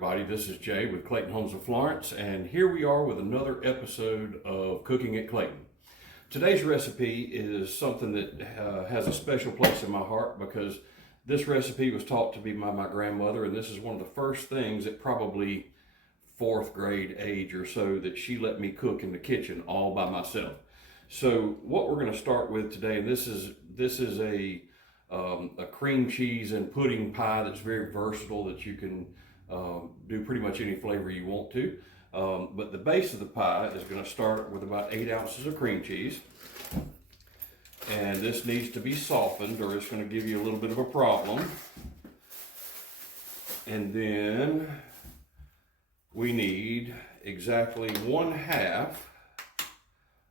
everybody. This is Jay with Clayton Homes of Florence, and here we are with another episode of Cooking at Clayton. Today's recipe is something that has a special place in my heart because this recipe was taught to me by my grandmother, and this is one of the first things at probably fourth grade age or so that she let me cook in the kitchen all by myself. So what we're going to start with today, and this is a cream cheese and pudding pie that's very versatile, that you can do pretty much any flavor you want to. But the base of the pie is going to start with about 8 ounces of cream cheese. And this needs to be softened or it's going to give you a little bit of a problem. And then we need exactly 1/2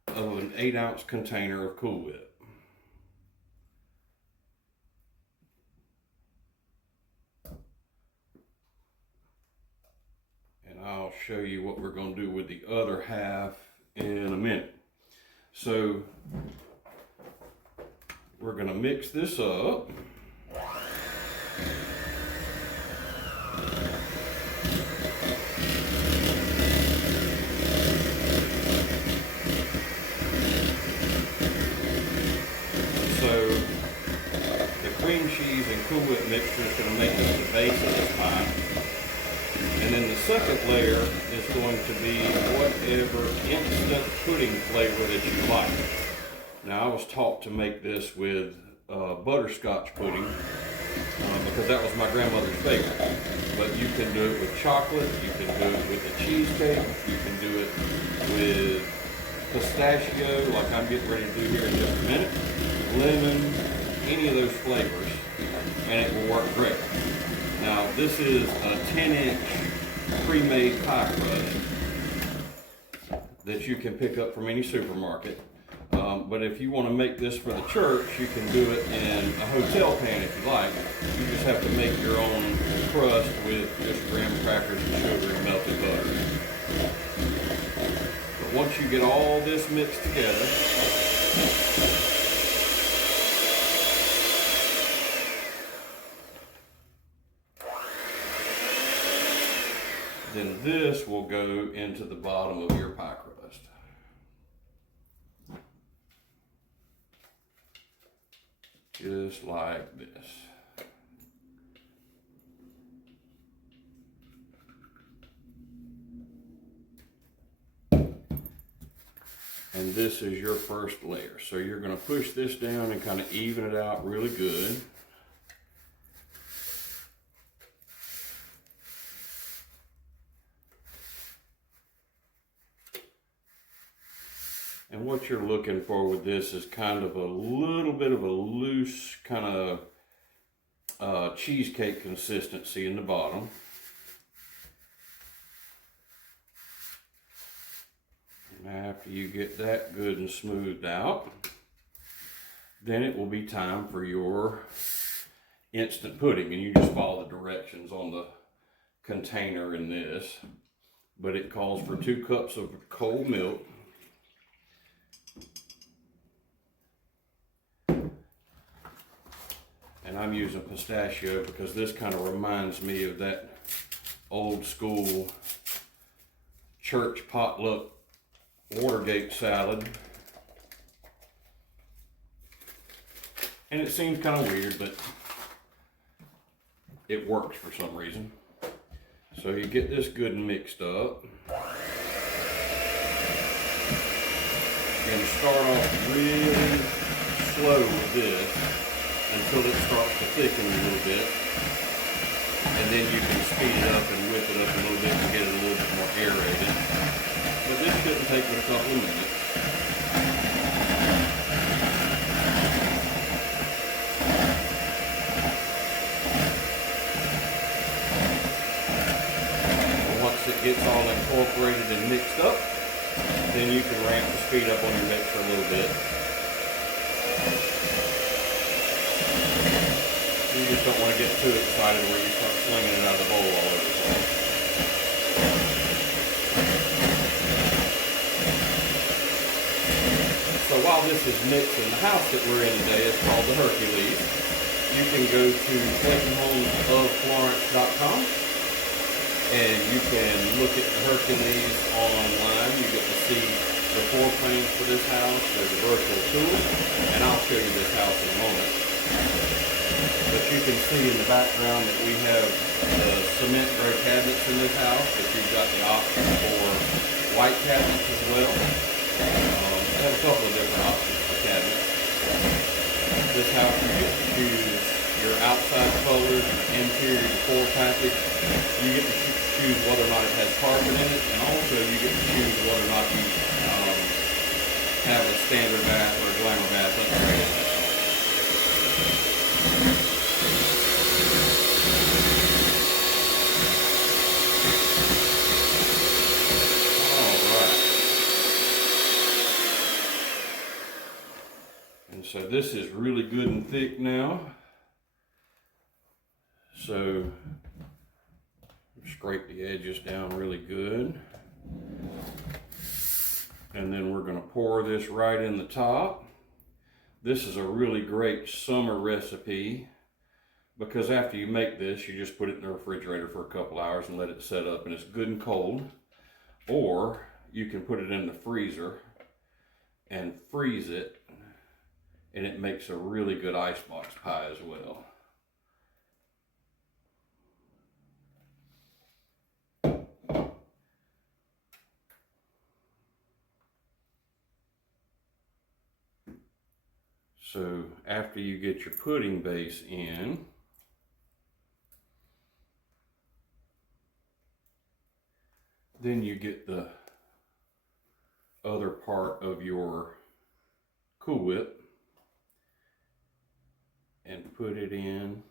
of an 8-ounce container of Cool Whip. I'll show you what we're going to do with the other half in a minute. So we're going to mix this up. So the cream cheese and Cool Whip mixture is going to make this the base of this pie. And then the second layer is going to be whatever instant pudding flavor that you like. Now, I was taught to make this with butterscotch pudding because that was my grandmother's favorite. But you can do it with chocolate, you can do it with a cheesecake, you can do it with pistachio, like I'm getting ready to do here in just a minute, lemon, any of those flavors, and it will work great. Now, this is a 10-inch pre-made pie crust that you can pick up from any supermarket. But if you want to make this for the church, you can do it in a hotel pan if you like. You just have to make your own crust with just graham crackers and sugar and melted butter. But once you get all this mixed together, then this will go into the bottom of your pie crust. Just like this. And this is your first layer. So you're going to push this down and kind of even it out really good. And what you're looking for with this is kind of a little bit of a loose kind of cheesecake consistency in the bottom. And after you get that good and smoothed out, then it will be time for your instant pudding. And you just follow the directions on the container in this. But it calls for 2 cups of cold milk. And I'm using pistachio because this kind of reminds me of that old school church potluck Watergate salad. And it seems kind of weird, but it works for some reason. So you get this good and mixed up. You're going to start off really slow with this until it starts to thicken a little bit, and then you can speed it up and whip it up a little bit and get it a little bit more aerated. But this shouldn't take but a couple of minutes. And once it gets all incorporated and mixed up, then you can ramp the speed up on your mixer a little bit. You just don't want to get too excited where you start slinging it out of the bowl all over the place. So while this is mixing, the house that we're in today is called the Hercules. You can go to ClaytonHomesOfFlorence.com And you can look at the Hercules online. You get to see the floor plans for this house. There's a virtual tour, and I'll show you this house in a moment. But you can see in the background that we have the cement gray cabinets in this house, but you've got the option for white cabinets as well. I have a couple of different options for cabinets. This house you get to choose your outside colors, interior decor package. You get to choose whether or not it has carpet in it, and also you get to choose whether or not you have a standard bath or a glamour bath upgrade. So this is really good and thick now. So scrape the edges down really good. And then we're going to pour this right in the top. This is a really great summer recipe because after you make this, you just put it in the refrigerator for a couple hours and let it set up and it's good and cold. Or you can put it in the freezer and freeze it, and it makes a really good icebox pie as well. So after you get your pudding base in, then you get the other part of your Cool Whip and put it in.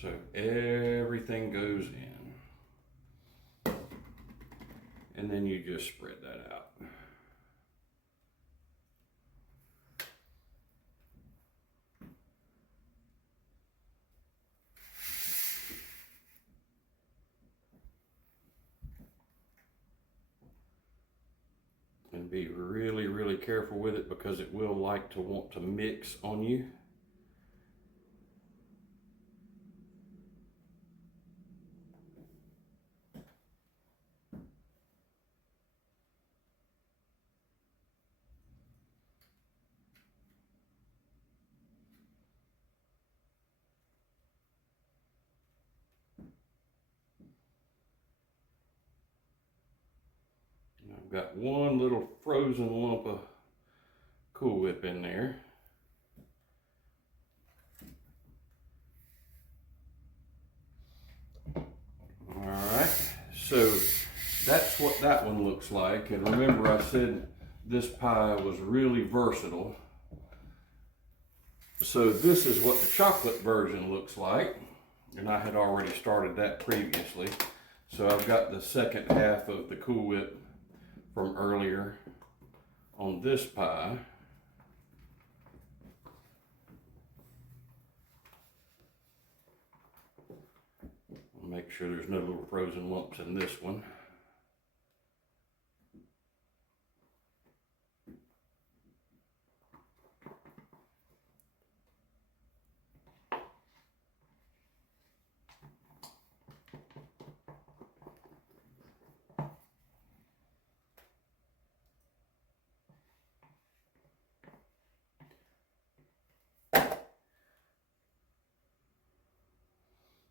So everything goes in. And then you just spread that out. And be really, really careful with it because it will like to want to mix on you. I've got one little frozen lump of Cool Whip in there. Alright, so that's what that one looks like. And remember I said this pie was really versatile. So this is what the chocolate version looks like. And I had already started that previously. So I've got the second half of the Cool Whip from earlier on this pie. I'll make sure there's no little frozen lumps in this one.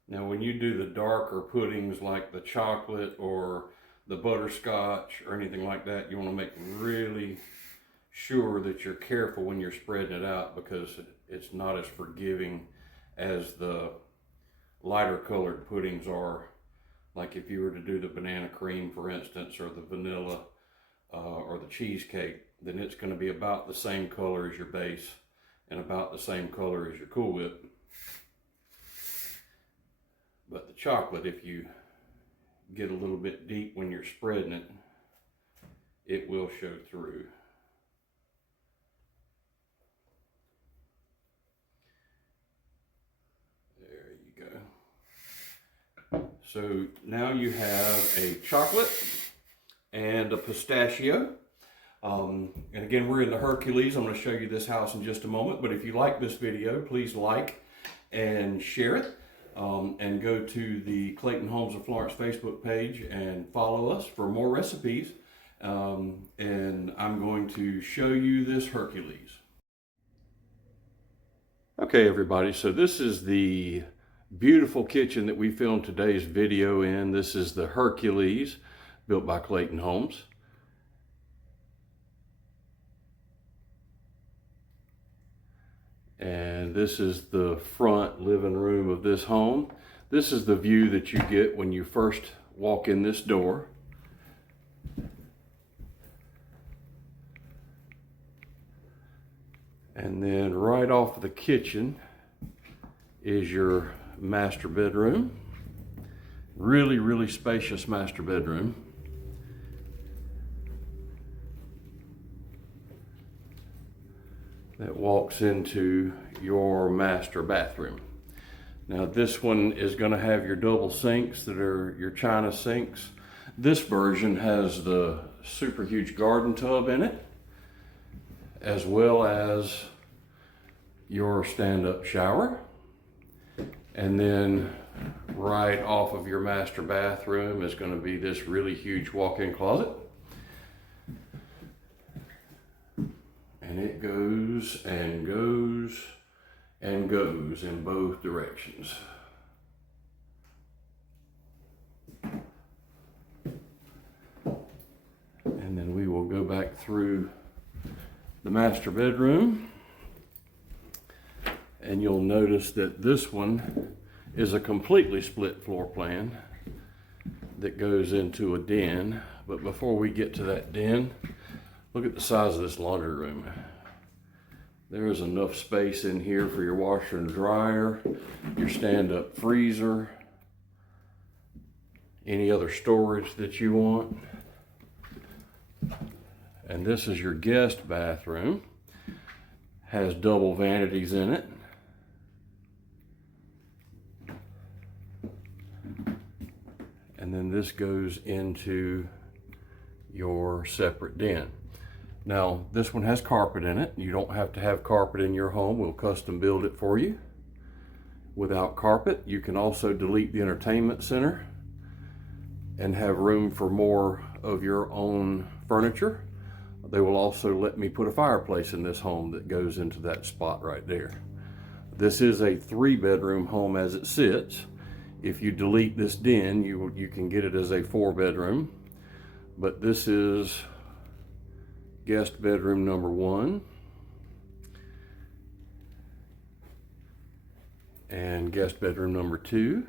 Now when you do the darker puddings like the chocolate or the butterscotch or anything like that, you want to make really sure that you're careful when you're spreading it out because it's not as forgiving as the lighter colored puddings are. Like if you were to do the banana cream, for instance, or the vanilla or the cheesecake, then it's going to be about the same color as your base and about the same color as your Cool Whip. But the chocolate, if you get a little bit deep when you're spreading it, it will show through. There you go. So now you have a chocolate and a pistachio. And again, we're in the Hercules. I'm going to show you this house in just a moment. But if you like this video, please like and share it. And go to the Clayton Homes of Florence Facebook page and follow us for more recipes. And I'm going to show you this Hercules. Okay, everybody, so this is the beautiful kitchen that we filmed today's video in. This is the Hercules, built by Clayton Homes. And this is the front living room of this home. This is the view that you get when you first walk in this door. And then right off of the kitchen is your master bedroom. Really, really spacious master bedroom. That walks into your master bathroom. Now this one is going to have your double sinks that are your china sinks. This version has the super huge garden tub in it, as well as your stand-up shower. And then right off of your master bathroom is going to be this really huge walk-in closet. And it goes and goes and goes in both directions. And then we will go back through the master bedroom. And you'll notice that this one is a completely split floor plan that goes into a den. But before we get to that den, look at the size of this laundry room. There is enough space in here for your washer and dryer, your stand-up freezer, any other storage that you want. And this is your guest bathroom. Has double vanities in it. And then this goes into your separate den. Now, this one has carpet in it. You don't have to have carpet in your home. We'll custom build it for you. Without carpet, you can also delete the entertainment center and have room for more of your own furniture. They will also let me put a fireplace in this home that goes into that spot right there. This is a 3-bedroom home as it sits. If you delete this den, you can get it as a 4-bedroom. But this is guest bedroom number 1 and guest bedroom number 2,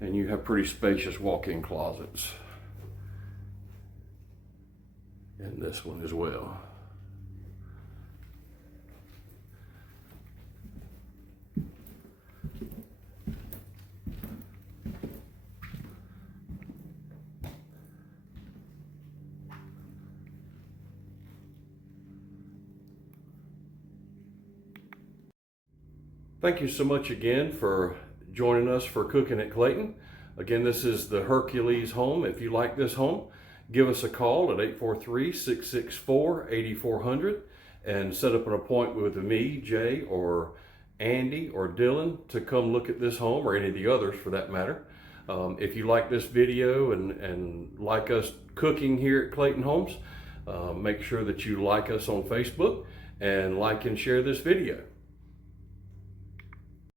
and you have pretty spacious walk-in closets in this one as well. Thank you so much again for joining us for Cooking at Clayton. Again, this is the Hercules home. If you like this home, give us a call at 843-664-8400 and set up an appointment with me, Jay, or Andy, or Dylan to come look at this home, or any of the others for that matter. If you like this video and like us cooking here at Clayton Homes, make sure that you like us on Facebook and like and share this video.